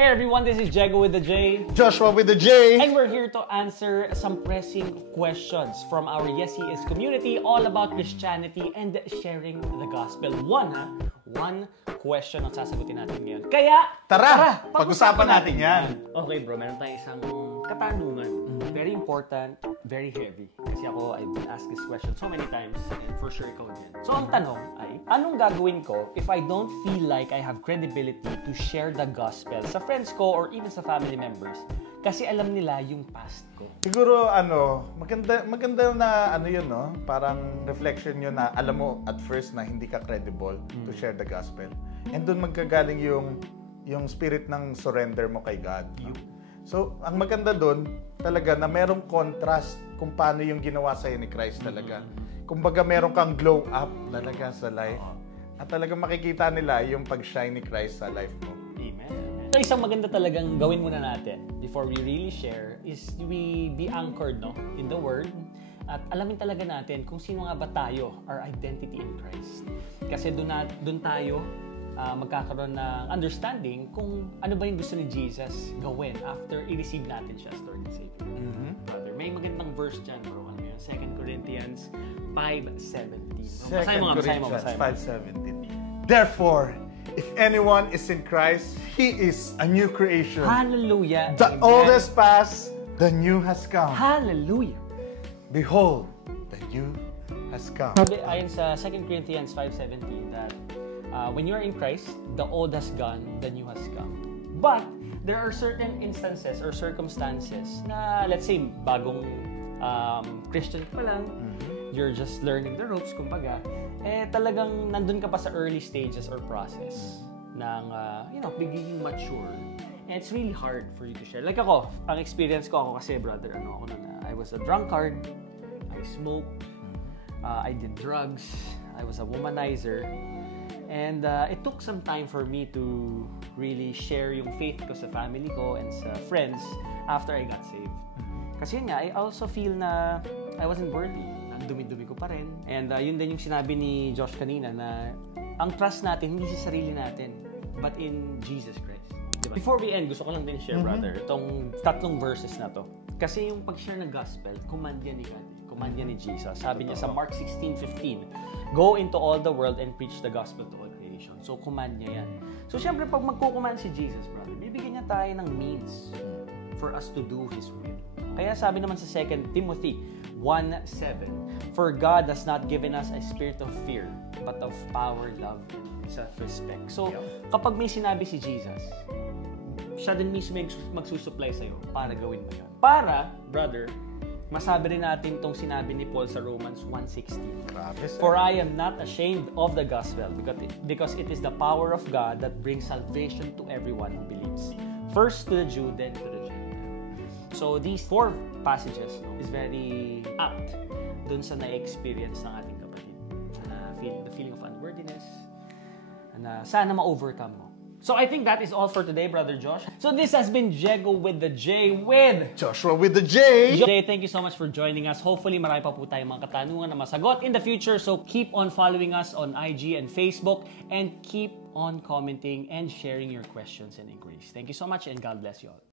Hey everyone, this is Jego with the J. Joshua with the J. And we're here to answer some pressing questions from our Yes He Is community all about Christianity and sharing the gospel. One question ang sasagutin natin ngayon. Kaya, Tara, pag-usapan natin yan. Okay bro, meron tayong isang katanungan. Very important, very heavy. Kasi ako, I've been asked this question so many times and for sure ikaw din. So ang tanong ay, anong gagawin ko if I don't feel like I have credibility to share the gospel sa friends ko or even sa family members? Kasi alam nila yung past ko. Siguro, maganda na yun, no? Parang reflection yun na alam mo at first na hindi ka credible to share the gospel. And doon magkagaling yung spirit ng surrender mo kay God. So, ang maganda doon, talaga na merong contrast kung paano yung ginawa sa'yo ni Christ talaga. Kumbaga, meron kang glow up talaga sa life. At talaga makikita nila yung pag-shine ni Christ sa life mo. Amen. So, isang maganda talagang gawin muna natin before we really share is we be anchored in the Word at alamin talaga natin kung sino nga ba tayo, our identity in Christ. Kasi doon tayo magkakaroon ng understanding kung ano ba yung gusto ni Jesus gawin after i-receive natin siya as Lord and Savior. Brother, may magandang verse dyan, bro. Ano yun? 2 Corinthians 5:17. 2 Corinthians 5:17. Therefore, if anyone is in Christ, he is a new creation. Hallelujah. The old has passed, the new has come. Hallelujah. Behold, the new has come. Sabi ayon sa 2 Corinthians 5:17 that when you are in Christ, the old has gone, the new has come. But there are certain instances or circumstances na, let's say, bagong Christian pa lang, you're just learning the ropes, kumbaga, talagang nandun ka pa sa early stages or process ng, beginning mature. And it's really hard for you to share. Like ako, ang experience ko kasi, brother, I was a drunkard, I smoked, I did drugs, I was a womanizer. And it took some time for me to really share yung faith ko sa family ko and sa friends after I got saved. Kasi yun nga, I also feel na I wasn't worthy. Ang dumi-dumi ko pa rin. And yun din yung sinabi ni Josh kanina na ang trust natin hindi sa sarili natin, but in Jesus Christ. Diba? Before we end, gusto ko lang din share, brother, itong tatlong verses na to. Kasi yung pag-share ng gospel, command yan ni God. Command yan ni Jesus. Sabi niya sa Mark 16:15, go into all the world and preach the gospel to all creation. So, command niya yan. So, syempre, pag magkukommand si Jesus, brother, bibigyan niya tayo ng means for us to do His will. Kaya sabi naman sa 2 Timothy 1:7, for God has not given us a spirit of fear, but of power, love, and self-respect. So, kapag may sinabi si Jesus, siya din mismo magsusupply sa'yo para gawin mo yun. Para, brother, masabi rin natin itong sinabi ni Paul sa Romans 1:16. For I am not ashamed of the gospel because it is the power of God that brings salvation to everyone who believes. First to the Jew, then to the Gentile. So these 4 passages is very apt dun sa na-experience ng ating kapatid. The feeling of unworthiness. Na sana ma-overcome mo. So I think that is all for today, Brother Josh. So this has been Jego with the J with Joshua with the J. Jay, thank you so much for joining us. Hopefully, marami pa po tayong mga katanungan na masagot in the future. So keep on following us on IG and Facebook and keep on commenting and sharing your questions and inquiries. Thank you so much and God bless you all.